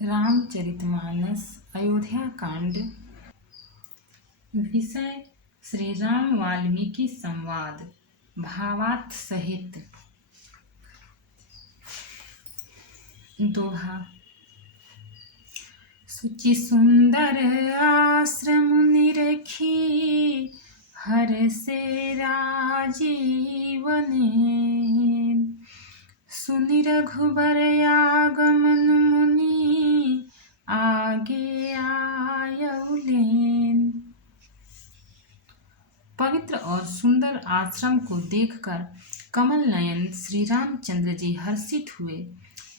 रामचरितमानस अयोध्या कांड। विषय श्री राम वाल्मीकि संवाद भावार्थ सहित। दोहा। सुचि सुंदर आश्रम निरखी, हर से राजीवने। सुनि रघुबर आगमन मुनि, आगे आयउलेन। पवित्र और सुंदर आश्रम को देखकर कमल नयन श्री रामचंद्र जी हर्षित हुए।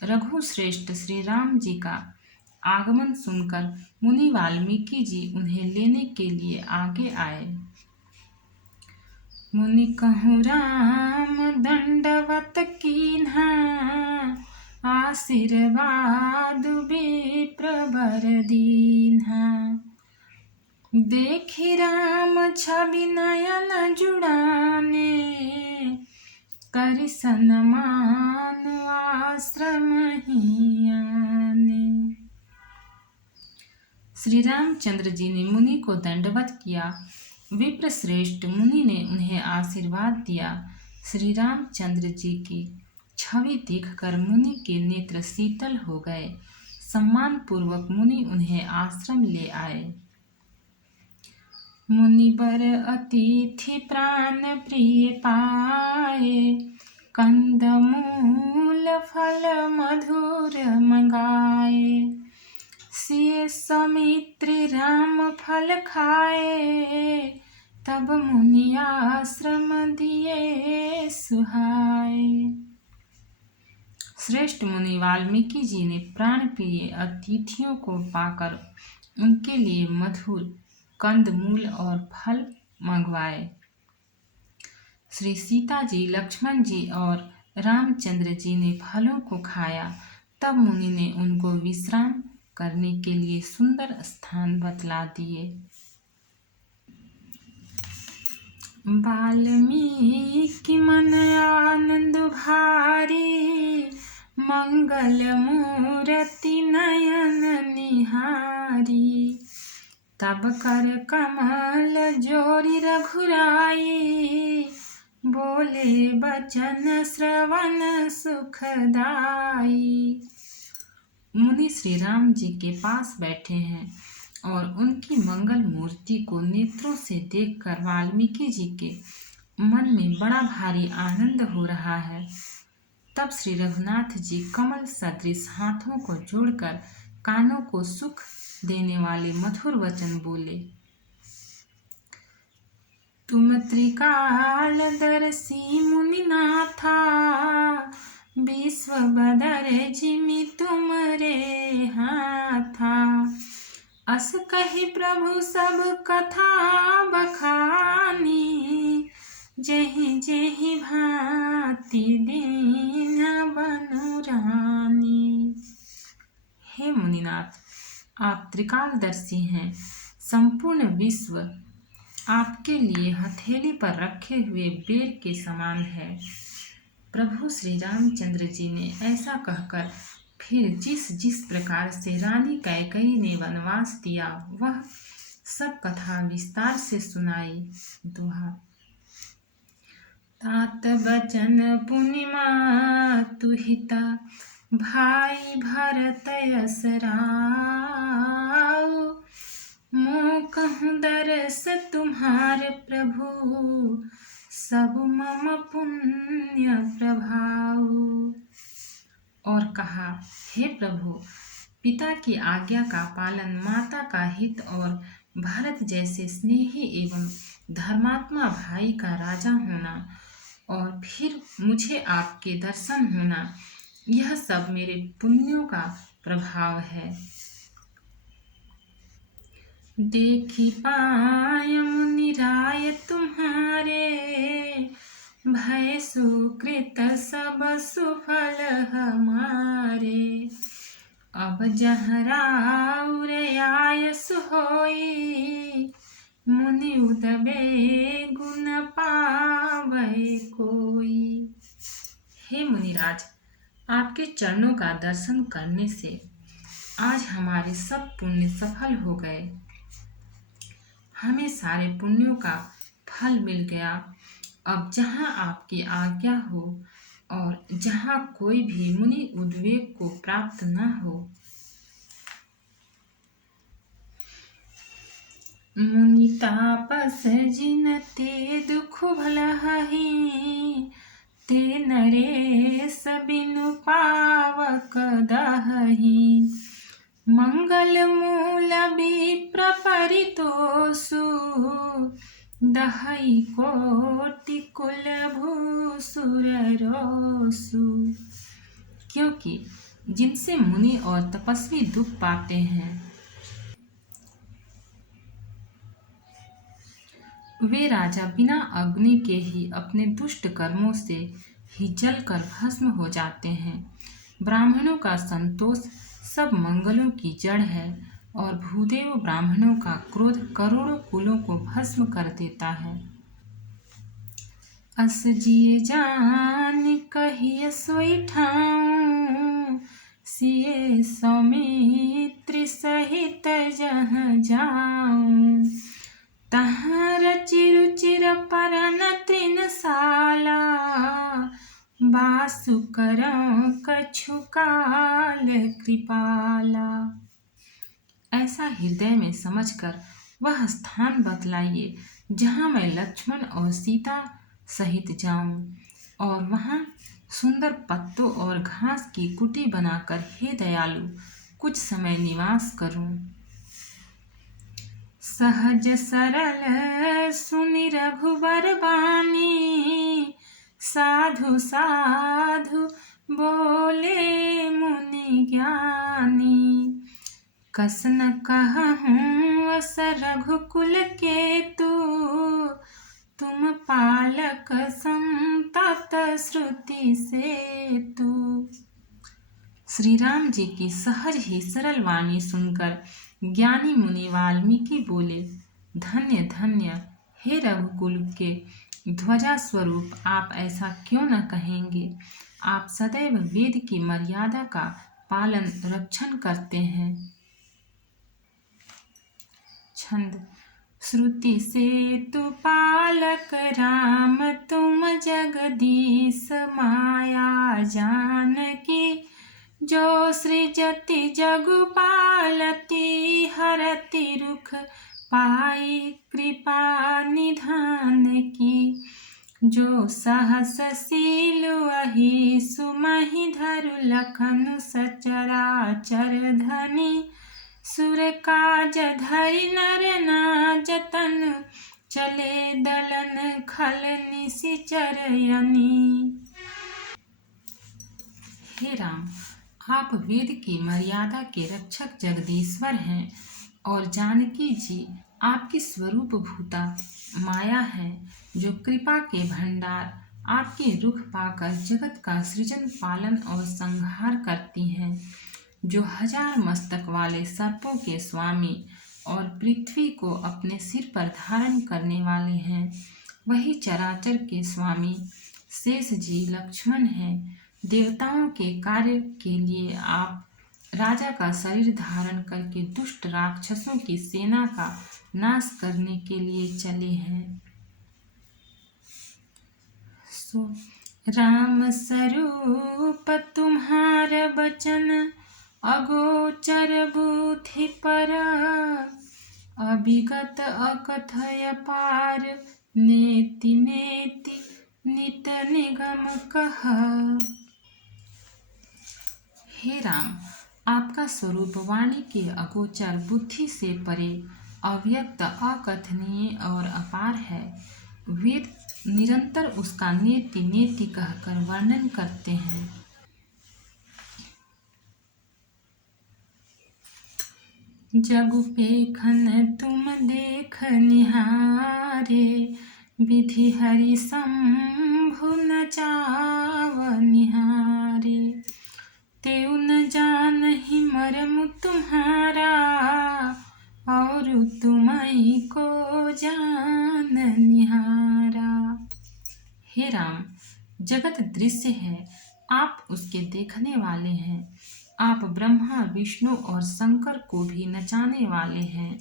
रघु श्रेष्ठ श्री राम जी का आगमन सुनकर मुनि वाल्मीकि जी उन्हें लेने के लिए आगे आए। मुनि कहूँ राम दंडवत कीन्हा, आशीर्वाद विप्रवर दीन्हा। देखि राम छवि नयन जुड़ाने, करि सन्मान आश्रम ही आने। श्री रामचंद्र जी ने मुनि को दंडवत किया। विप्र श्रेष्ठ मुनि ने उन्हें आशीर्वाद दिया। श्री रामचंद्र जी की छवि देखकर मुनि के नेत्र शीतल हो गए। सम्मान पूर्वक मुनि उन्हें आश्रम ले आए। मुनिवर अतिथि प्राण प्रिय पाए, कंद मूल फल मधुर मंगाए। सिय सौमित्री राम फल खाए, तब मुनि आश्रम दिए सुहाए। श्रेष्ठ मुनि वाल्मीकि जी ने प्राण प्रिय अतिथियों को पाकर उनके लिए मधुर कंद मूल और फल मंगवाए। श्री सीता जी, लक्ष्मण जी और रामचंद्र जी ने फलों को खाया। तब मुनि ने उनको विश्राम करने के लिए सुंदर स्थान बतला दिए। वाल्मीकि मन आनंद भारी, मंगल मूर्ति नयन निहारी। तब कर कमल जोरी रघुराई, बोले बचन श्रवण सुखदाई। मुनि श्री राम जी के पास बैठे हैं और उनकी मंगल मूर्ति को नेत्रों से देखकर वाल्मीकि जी के मन में बड़ा भारी आनंद हो रहा है। तब श्री रघुनाथ जी कमल सदृश हाथों को जोड़कर कानों को सुख देने वाले मधुर वचन बोले। तुम त्रिकालदर्शी मुनिनाथा, विश्व बदर जिमि तुमरे हाथा। अस कहि प्रभु सब कथा बखानी, जेहि जेहि भांति दीन बनु रानी। हे मुनिनाथ, आप त्रिकालदर्शी हैं। संपूर्ण विश्व आपके लिए हथेली पर रखे हुए बेर के समान है। प्रभु श्री रामचंद्र जी ने ऐसा कहकर फिर जिस जिस प्रकार से रानी कैकेयी ने वनवास दिया, वह सब कथा विस्तार से सुनाई। दोहा। तात बचन पुनि मातु हिता, भाई भरत यस राउ। मोह कहूँ दरस तुम्हारे प्रभु, सब मम पुण्य प्रभाव। और कहा, हे प्रभु, पिता की आज्ञा का पालन, माता का हित और भरत जैसे स्नेही एवं धर्मात्मा भाई का राजा होना और फिर मुझे आपके दर्शन होना, यह सब मेरे पुण्यों का प्रभाव है। देखी पाय मुनि राय तुम्हारे, भय सुकृत सब सुफल हमारे। अब जहाँ राउर आयस होई, मुनि उदबे गुण पावै कोई। हे मुनिराज, आपके चरणों का दर्शन करने से आज हमारे सब पुण्य सफल हो गए, हमें सारे पुण्यों का फल मिल गया। अब जहाँ आपकी आज्ञा हो और जहाँ कोई भी मुनि उद्वेग को प्राप्त न हो। मुनि तापस जिन ते दुख भलहि, ते नरेश बिनु पावक दहहि। मंगल मूल विप्र परितोषु, दहई कोटि कुल भूसुर रोसु। क्योंकि जिनसे मुनि और तपस्वी दुख पाते हैं, वे राजा बिना अग्नि के ही अपने दुष्ट कर्मों से ही जलकर भस्म हो जाते हैं। ब्राह्मणों का संतोष सब मंगलों की जड़ है और भूदेव ब्राह्मणों का क्रोध करोड़ों कुलों को भस्म कर देता है। अस जिए जान कहिए सोई ठाऊं, सिए सौमित्र सहित जहाँ जाऊं। तहाँ रचि रुचिर परन तृणशाला, बासु करौं कछु काल कृपाला। ऐसा हृदय में समझकर वह स्थान बतलाइए जहाँ मैं लक्ष्मण और सीता सहित जाऊं और वहाँ सुंदर पत्तों और घास की कुटी बनाकर हे दयालु कुछ समय निवास करूं। सहज सरल सुनि रघुबर बानी, साधु साधु बोले मुनि ज्ञानी। कस न कहूँ अस रघुकुल केतु, तुम पालक संतत श्रुति सेतु। श्री राम जी की सहज ही सरल वाणी सुनकर ज्ञानी मुनि वाल्मीकि बोले, धन्य धन्य हे रघुकुल के ध्वजा स्वरूप, आप ऐसा क्यों न कहेंगे। आप सदैव वेद की मर्यादा का पालन रक्षण करते हैं। छंद। श्रुति सेतु पालक राम, तुम जगदीश माया जानकी। जो सृजति जगु पालती, हरति रुख पाई कृपा निधान की। जो सहस सीलु अहि सुमहि धरु, लखन सचराचर धनी। सुर काज धरि नर ना जतन, चले दलन खल निशिचर यनी। हे राम, आप वेद की मर्यादा के रक्षक जगदीश्वर हैं और जानकी जी आपकी स्वरूप भूता माया है, जो कृपा के भंडार आपके रुख पाकर जगत का सृजन पालन और संहार करती हैं। जो हजार मस्तक वाले सर्पों के स्वामी और पृथ्वी को अपने सिर पर धारण करने वाले हैं, वही चराचर के स्वामी शेष जी लक्ष्मण हैं। देवताओं के कार्य के लिए आप राजा का शरीर धारण करके दुष्ट राक्षसों की सेना का नाश करने के लिए चले हैं। राम स्वरूप तुम्हार बचन, अगोचर बुद्धि पर। अभिगत अकथय पार, नेति नेति नित निगम कह। हे राम, आपका स्वरूप वाणी के अगोचर, बुद्धि से परे, अव्यक्त, अकथनीय और अपार है। वेद निरंतर उसका नेति नेति कहकर वर्णन करते हैं। जगु पेखन तुम देख निहारे, विधि हरि शंभु न चाव निहारे। तेउ न जानहि मरमु तुम्हारा, और तुम्हि को जान निहारा। हे राम, जगत दृश्य है, आप उसके देखने वाले हैं। आप ब्रह्मा, विष्णु और शंकर को भी नचाने वाले हैं।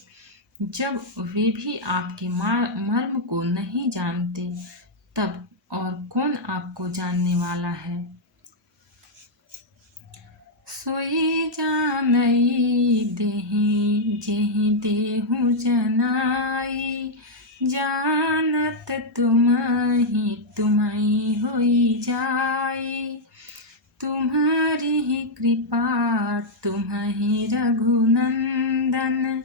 जब वे भी आपके मर्म को नहीं जानते, तब और कौन आपको जानने वाला है। सोई जानई देहि जेहि देहु जनाई, जानत तुम्हि तुम्हि होई जाई। तुम्हारी ही कृपा तुम्हि रघुनंदन,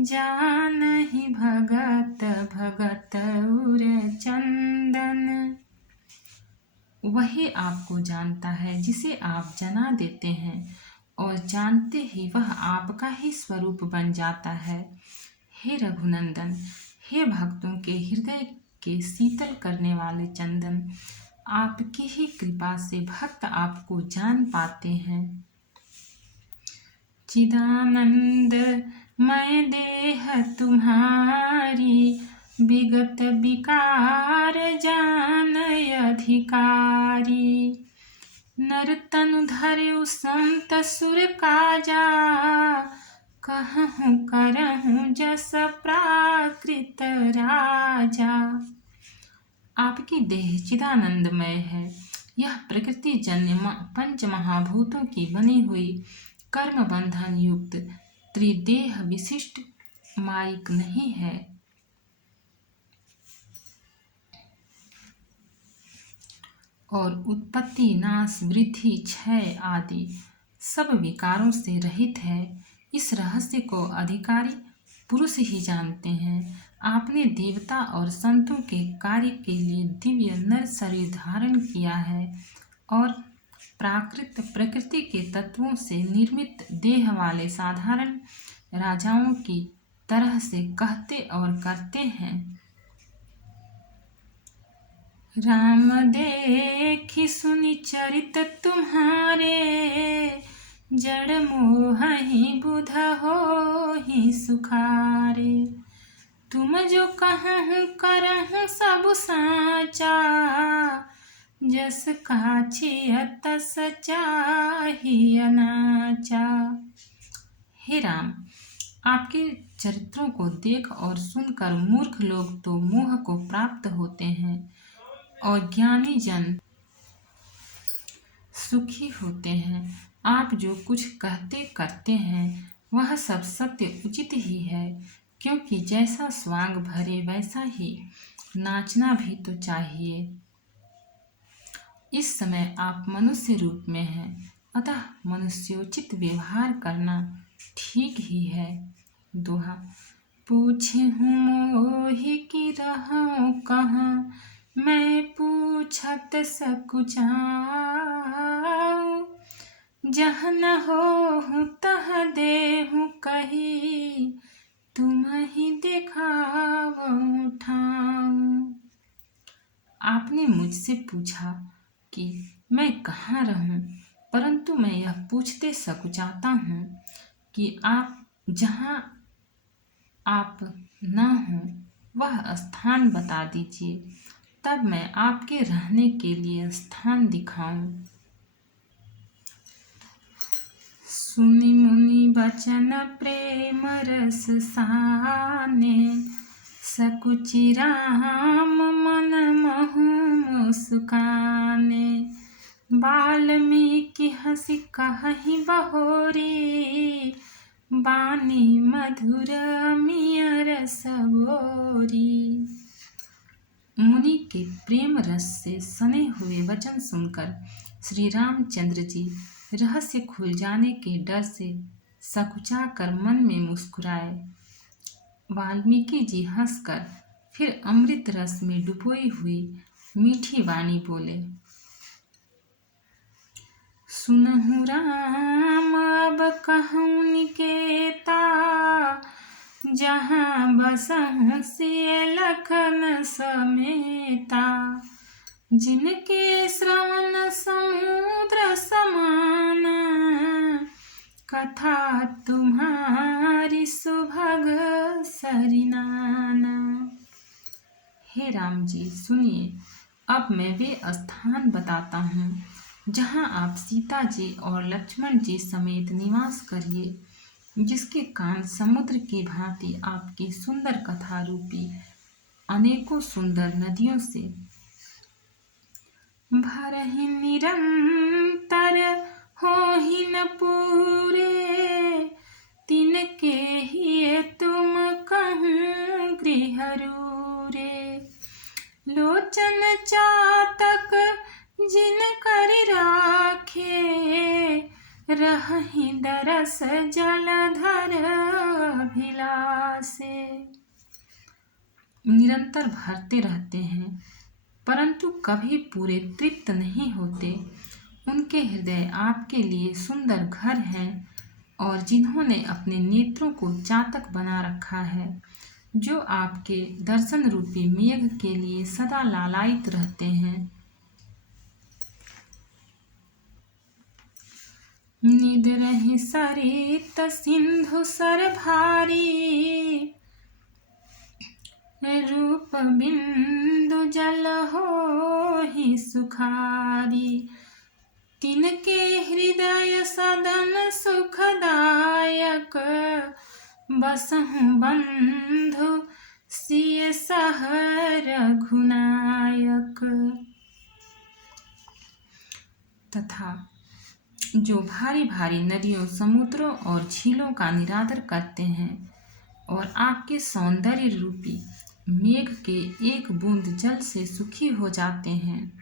जानहि भगत भगत उर चंदन। वही आपको जानता है जिसे आप जना देते हैं, और जानते ही वह आपका ही स्वरूप बन जाता है। हे रघुनंदन, हे भक्तों के हृदय के शीतल करने वाले चंदन, आपकी ही कृपा से भक्त आपको जान पाते हैं। चिदानंद मैं देह तुम्हारी, विगत विकार जान अधिकारी। नर तनु धर्यु संत सुर काजा, कहूँ करहूँ जस प्राकृत राजा। आपकी देह चिदानंदमय है। यह प्रकृति जन्य पंच महाभूतों की बनी हुई कर्म बंधन युक्त त्रिदेह विशिष्ट माइक नहीं है। और उत्पत्ति, नाश, वृद्धि, क्षय आदि सब विकारों से रहित है। इस रहस्य को अधिकारी पुरुष ही जानते हैं। आपने देवता और संतों के कार्य के लिए दिव्य नर शरीर धारण किया है, और प्राकृत प्रकृति के तत्वों से निर्मित देह वाले साधारण राजाओं की तरह से कहते और करते हैं। राम देखि सुनि चरित तुम्हारे, जड़ मोह ही बुध हो ही सुखारे। तुम जो कहूँ करहूँ सब साचा, जस काछिय तस चाहिए अनाचा। हे राम, आपके चरित्रों को देख और सुनकर मूर्ख लोग तो मोह को प्राप्त होते हैं, और ज्ञानी जन सुखी होते हैं। आप जो कुछ कहते करते हैं वह सब सत्य उचित ही है, क्योंकि जैसा स्वांग भरे वैसा ही नाचना भी तो चाहिए। इस समय आप मनुष्य रूप में हैं, अतः मनुष्योचित व्यवहार करना ठीक ही है। दोहा। पूछे हूँ मोहि की रहूं कहाँ, मैं पूछत सकुचाऊं। जह न होहूं तह देहूं कही, तुम्हि देखावऊं ठाऊं। आपने मुझसे पूछा कि मैं कहाँ रहूं, परंतु मैं यह पूछते सकुचाता हूँ कि आप जहाँ आप न हो वह स्थान बता दीजिए, तब मैं आपके रहने के लिए स्थान दिखाऊं। सुनि मुनि बचन प्रेम रस साने, सकुचि राम मन महु मुस्काने। वाल्मीकि हंसी कहहि बहोरी, बानी मधुर मिय रस बोरी। मुनि के प्रेम रस से सने हुए वचन सुनकर श्री रामचंद्र जी रहस्य खुल जाने के डर से सकुचा कर मन में मुस्कुराए। वाल्मीकि जी हंसकर फिर अमृत रस में डुबोई हुई मीठी वाणी बोले। सुनहु राम अब कहूँ निकेता, जहाँ बसहु सिय लखन समेता। जिनके श्रवण समुद्र समान, कथा तुम्हारी सुभग सरिनाना। हे राम जी सुनिए, अब मैं वे स्थान बताता हूँ जहाँ आप सीता जी और लक्ष्मण जी समेत निवास करिए, जिसके कान समुद्र की भांति आपकी सुंदर कथा रूपी अनेकों सुंदर नदियों से भरहि निरंतर होहि न पूरे। तिनके ही तुम कहूँ गृहरूरे। लोचन चातक जिन कर राखे, रहहि दरस जलधर अभिलाषे। निरंतर भरते रहते हैं परंतु कभी पूरे तृप्त नहीं होते। उनके हृदय आपके लिए सुंदर घर हैं और जिन्होंने अपने नेत्रों को चातक बना रखा है, जो आपके दर्शन रूपी मेघ के लिए सदा लालायित रहते हैं। निद्रहि सरित सिंधु सर भारी, रूप बिंदु जल होहि सुखारी। तिनके हृदय सदन सुखदायक, बसहु बंधु सिय सह रघुनायक। तथा जो भारी भारी नदियों, समुद्रों और झीलों का निरादर करते हैं और आपके सौंदर्य रूपी मेघ के एक बूंद जल से सुखी हो जाते हैं,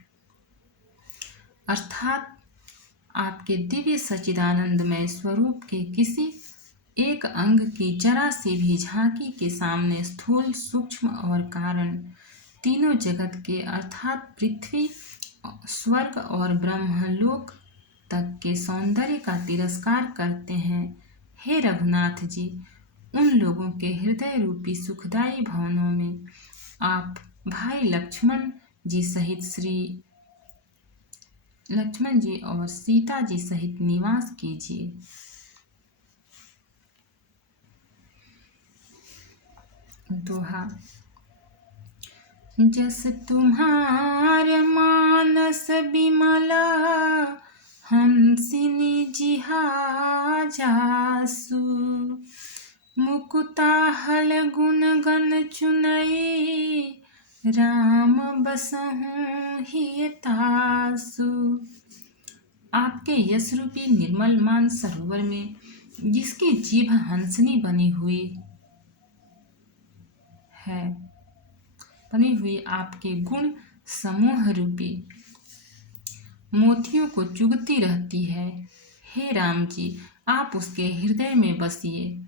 अर्थात आपके दिव्य सच्चिदानंदमय स्वरूप के किसी एक अंग की जरा सी भी झांकी के सामने स्थूल, सूक्ष्म और कारण तीनों जगत के अर्थात पृथ्वी, स्वर्ग और ब्रह्मलोक तक के सौंदर्य का तिरस्कार करते हैं। हे रघुनाथ जी, उन लोगों के हृदय रूपी सुखदायी भवनों में आप भाई लक्ष्मण जी और सीता जी सहित निवास कीजिए। दोहा। जस तुम्हार मानस बिमला, हंसिनी जिहा जासु। मुकुता हल गुण गण चुनई, राम बसहु हिय तासु। आपके यश रूपी निर्मल मान सरोवर में जिसकी जीभ हंसनी बनी हुई आपके गुण समूह रूपी मोतियों को चुगती रहती है। हे राम जी, आप उसके हृदय में बसिए।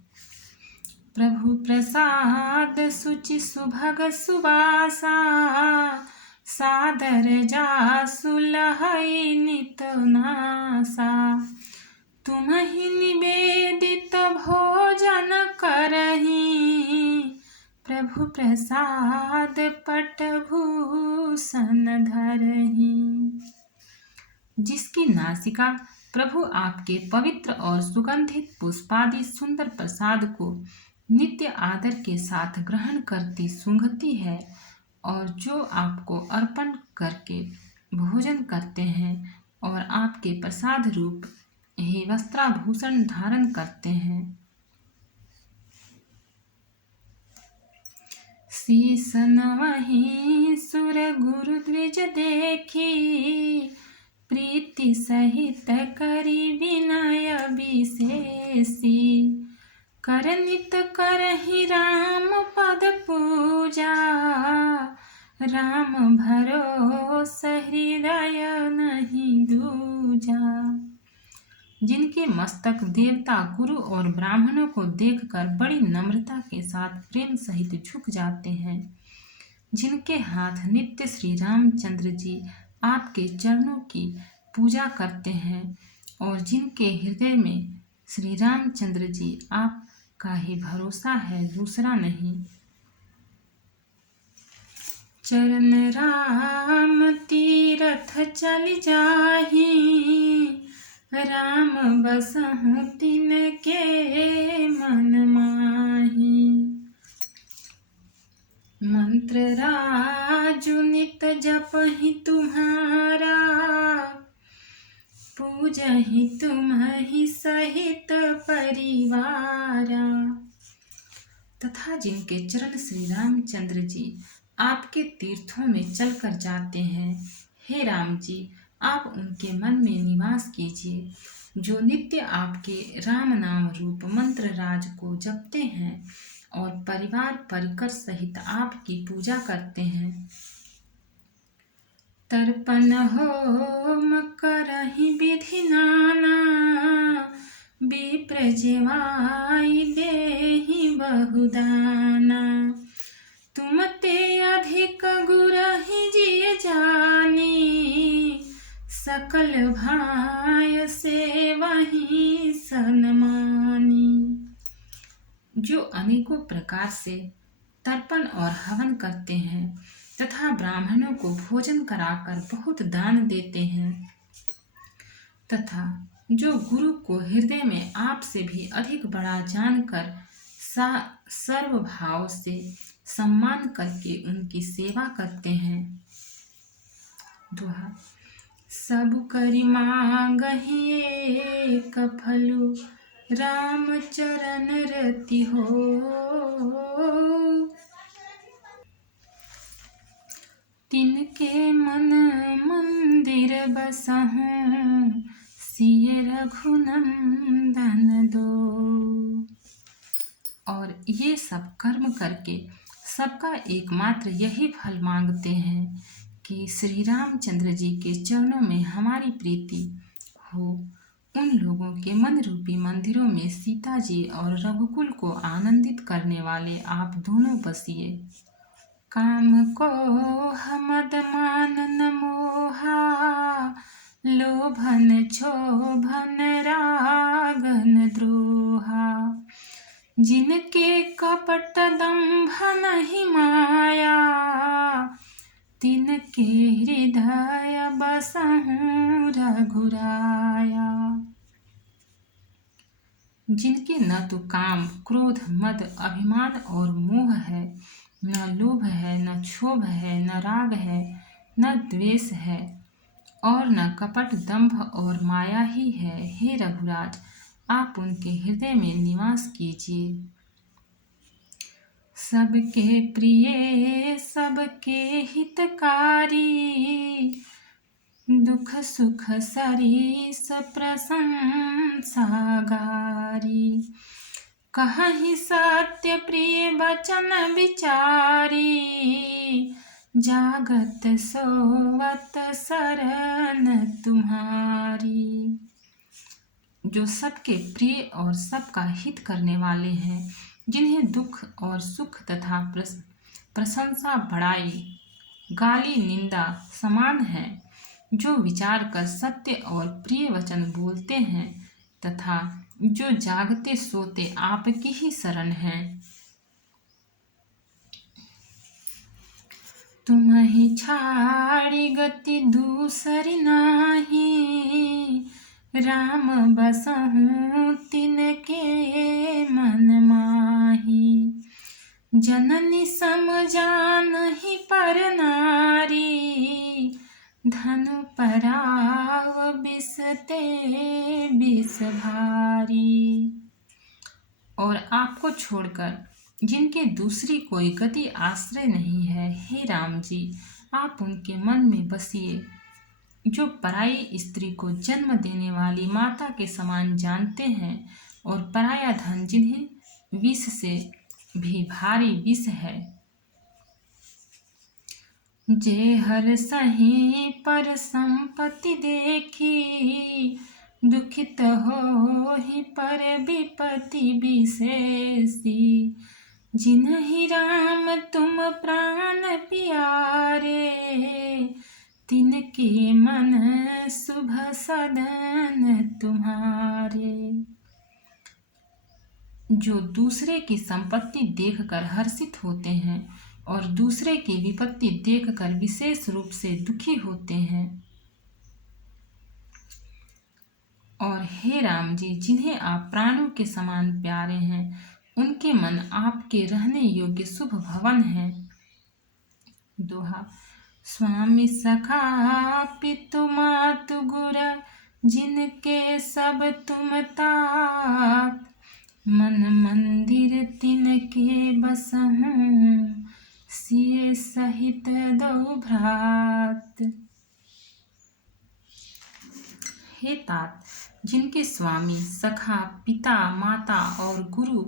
प्रभु प्रसाद सुचि सुभग सुबासा, सादर जासु लहई नित नासा। तुम्हि निवेदित भोजन करहि, प्रभु प्रसाद पट भूषण धरहि। जिसकी नासिका प्रभु आपके पवित्र और सुगंधित पुष्पादि सुंदर प्रसाद को नित्य आदर के साथ ग्रहण करती सूंघती है, और जो आपको अर्पण करके भोजन करते हैं और आपके प्रसाद रूप ही वस्त्राभूषण धारण करते हैं। शीस नवहि सुर गुरु द्विज देखी, प्रीति सहित करी विनय विशेषी। कर नित करहि राम पद पूजा, राम भरोस हृदय नहीं दूजा। जिनके मस्तक देवता, गुरु और ब्राह्मणों को देखकर बड़ी नम्रता के साथ प्रेम सहित झुक जाते हैं, जिनके हाथ नित्य श्री रामचंद्र जी आपके चरणों की पूजा करते हैं और जिनके हृदय में श्री रामचंद्र जी आपका ही भरोसा है, दूसरा नहीं। चरण राम तीरथ चल जाहि, राम बसहु तिनके मन माहि। मंत्र राजु नित जपहि तुम्हारा, पूजहि तुम्हि सहित परिवारा। तथा जिनके चरण श्री रामचंद्र जी आपके तीर्थों में चलकर जाते हैं, हे राम जी आप उनके मन में निवास कीजिए। जो नित्य आपके राम नाम रूप मंत्र राज को जपते हैं और परिवार परिकर सहित आपकी पूजा करते हैं। तर्पण होम करहि विधि नाना, विप्र जेवाई देहि बहुदाना। तुम ते अधिक गुरहि जिय जानी, सकल भाय से वही सन्मानी। जो अनेकों प्रकार से तर्पण और हवन करते हैं तथा ब्राह्मणों को भोजन कराकर बहुत दान देते हैं, तथा जो गुरु को हृदय में आपसे भी अधिक बड़ा जानकर सर्व भाव से सम्मान करके उनकी सेवा करते हैं। दोहा। सब करि मांगहि एक फलु, राम चरण रति हो। तिनके मन मंदिर बसहु, सिय रघुनंदन दो। और ये सब कर्म करके सबका एकमात्र यही फल मांगते हैं कि श्री रामचंद्र जी के चरणों में हमारी प्रीति हो। उन लोगों के मन रूपी मंदिरों में सीता जी और रघुकुल को आनंदित करने वाले आप दोनों बसिए। काम को मद मान न मोहा, लोभन क्षोभन रागन द्रोहा। जिनके कपट दंभ नहीं माया, तिनके हृदय बसहु रघुराया। जिनके न तो काम क्रोध मद अभिमान और मोह है, न लोभ है, न क्षोभ है, न राग है, न द्वेष है, और न कपट दंभ और माया ही है। हे रघुराज आप उनके हृदय में निवास कीजिए। सबके प्रिय सबके हितकारी, दुख सुख सरीस प्रशंसा गारी। कहहि सत्य प्रिय वचन विचारी, जागत सोवत शरण तुम्हारी। जो सबके प्रिय और सबका हित करने वाले हैं, जिन्हें दुख और सुख तथा प्रशंसा बड़ाई गाली निंदा समान है, जो विचार कर सत्य और प्रिय वचन बोलते हैं तथा जो जागते सोते आपकी ही शरण हैं। तुम्हि छाड़ी गति दूसरी नाही, राम बसहु तिनके मन माही। जननी सम जानहि पर नारी, धनु पराव बिसते बिस भारी। और आपको छोड़कर जिनके दूसरी कोई गति आश्रय नहीं है, हे राम जी आप उनके मन में बसिए। जो पराई स्त्री को जन्म देने वाली माता के समान जानते हैं और पराया धन जिन्हें विष से भी भारी विष है। जे हर सही पर संपत्ति देखी, दुखित हो ही पर विपत्ति विशेषी। जिन्हि राम तुम प्राण प्यारे, तिनके मन शुभ सदन तुम्हारे। जो दूसरे की संपत्ति देखकर हर्षित होते हैं और दूसरे की विपत्ति देखकर विशेष रूप से दुखी होते हैं। और हे राम जी जिन्हें आप प्राणों के समान प्यारे हैं, उनके मन आपके रहने योग्य शुभ भवन है। दोहा। स्वामी सखा पितु मातु गुर, जिनके सब तुम तात, मन मंदिर तिनके बसहूँ, सिय सहित दो भ्रात। हे तात, जिनके स्वामी, सखा, पिता, माता और गुरु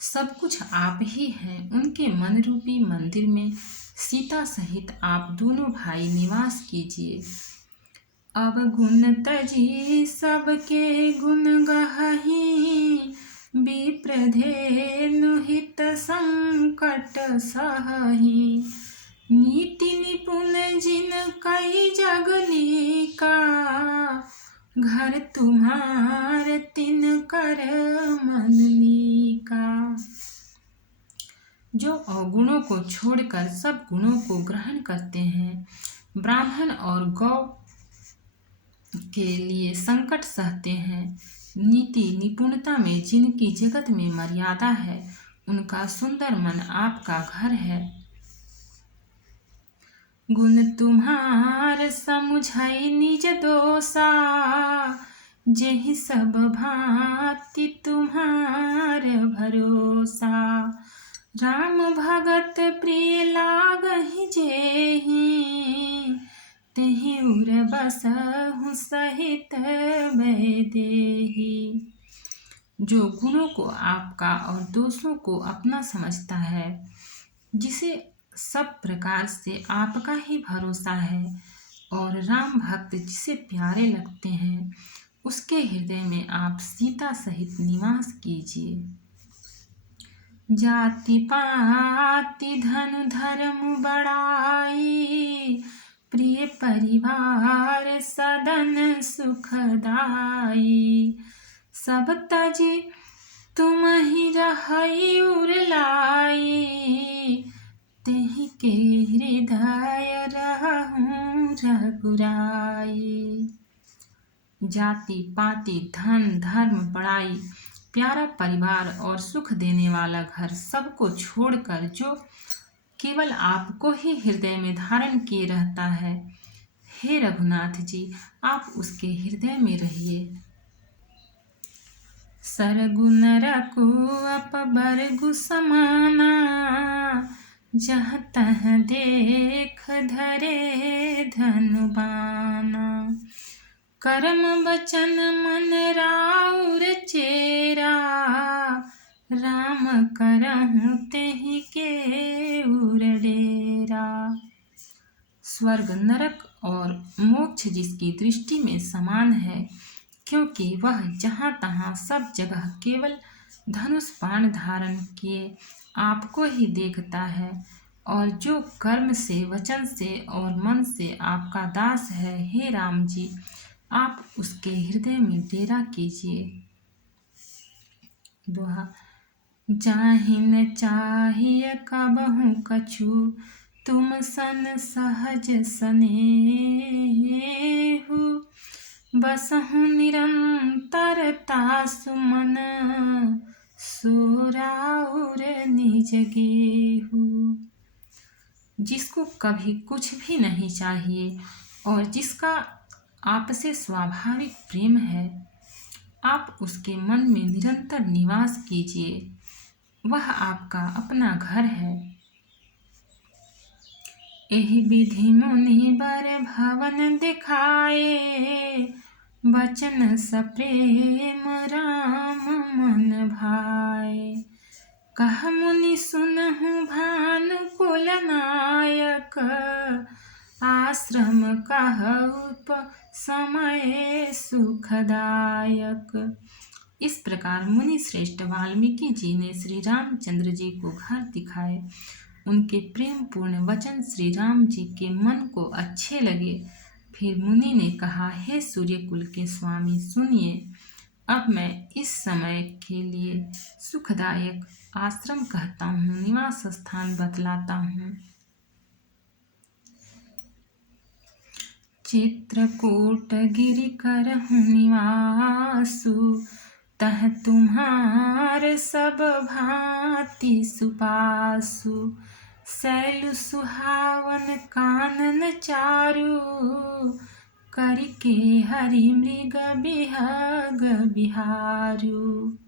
सब कुछ आप ही हैं, उनके मन रूपी मंदिर में सीता सहित आप दोनों भाई निवास कीजिए। अब गुण तजी सबके गुण गहहि, विप्रधेनु हित संकट सहहि। नीति निपुण जिन कई जगनी का, घर तुम्हार तिन कर मन मीका। जो अवगुणों को छोड़कर सब गुणों को ग्रहण करते हैं, ब्राह्मण और गौ के लिए संकट सहते हैं, नीति निपुणता में जिनकी जगत में मर्यादा है, उनका सुंदर मन आपका घर है। गुण तुम्हार समुझाई निज दोषा, जेहि सब भांति तुम्हार भरोसा। राम भगत प्रिय लागहि जेहि, तेहि उर बसहु सहित वैदेही। जो गुणों को आपका और दोषों को अपना समझता है, जिसे सब प्रकार से आपका ही भरोसा है, और राम भक्त जिसे प्यारे लगते हैं, उसके हृदय में आप सीता सहित निवास कीजिए। जाति पाति धनु धर्म बड़ाई, प्रिय परिवार सदन सुखदाई। सब तजी तुम ही रहई उर लाई, तेहि के हृदय रहूं रघुराई। जाति पाति धन धर्म बड़ाई, प्यारा परिवार और सुख देने वाला घर सबको छोड़कर जो केवल आपको ही हृदय में धारण किए रहता है, हे रघुनाथ जी, आप उसके हृदय में रहिए। सरगुन रघु अपबरगु समाना, जहाँ तहाँ देख धरे धनुबाना। कर्म वचन मन राउर चेरा, राम करहु तेहि के उर डेरा। स्वर्ग नरक और मोक्ष जिसकी दृष्टि में समान है, क्योंकि वह जहाँ तहाँ सब जगह केवल धनुष बाण धारण किए आपको ही देखता है, और जो कर्म से, वचन से और मन से आपका दास है, हे राम जी, आप उसके हृदय में डेरा कीजिए। दोहा। जाहिन चाहिए कबहु कछु, तुम सन सहज सनेहु। बसहु निरंतरता सुमन, सोराउर निज गेहु। जिसको कभी कुछ भी नहीं चाहिए और जिसका आपसे स्वाभाविक प्रेम है, आप उसके मन में निरंतर निवास कीजिए, वह आपका अपना घर है। एहि विधि मुनि बर भवन दिखाए, बचन सप्रेम राम मन भाए। कह मुनि सुनहु भानुकुल नायक, आश्रम कहउप समय सुखदायक। इस प्रकार मुनि श्रेष्ठ वाल्मीकि जी ने श्री रामचंद्र जी को घर दिखाए। उनके प्रेम पूर्ण वचन श्री राम जी के मन को अच्छे लगे। फिर मुनि ने कहा, हे सूर्यकुल के स्वामी, सुनिए, अब मैं इस समय के लिए सुखदायक आश्रम कहता हूँ, निवास स्थान बतलाता हूँ। चित्रकूट गिरि करहु निवासु, तह तुम्हार सब भांति सुपासु। शैल सुहावन कानन चारु, करके हरि मृग बिहग बिहारू।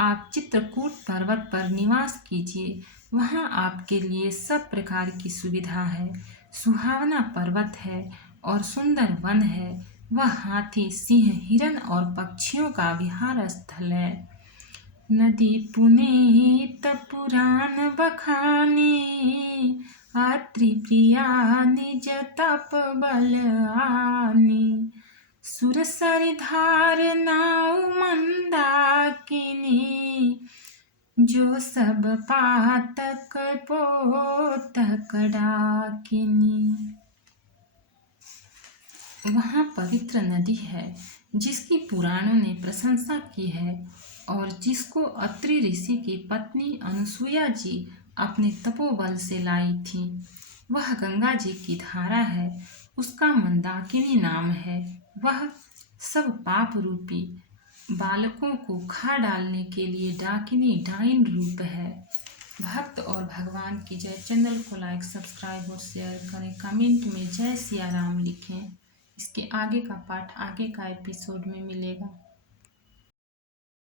आप चित्रकूट पर्वत पर निवास कीजिए, वहाँ आपके लिए सब प्रकार की सुविधा है। सुहावना पर्वत है और सुंदर वन है। वह हाथी, सिंह, हिरन और पक्षियों का विहार स्थल है। नदी पुनीत पुराण बखानी, अत्रि प्रिया निज तप बल आनी। सुरसरि धार नाउ मंदाकिनी, जो सब पातक पोतक डाकिनी। वहाँ पवित्र नदी है जिसकी पुराणों ने प्रशंसा की है और जिसको अत्रि ऋषि की पत्नी अनुसुईया जी अपने तपोबल से लाई थी। वह गंगा जी की धारा है, उसका मंदाकिनी नाम है। वह सब पाप रूपी बालकों को खा डालने के लिए डाकिनी डाइन रूप है। भक्त और भगवान की जय। चैनल को लाइक, सब्सक्राइब और शेयर करें। कमेंट में जय सिया राम लिखें। इसके आगे का पार्ट आगे का एपिसोड में मिलेगा।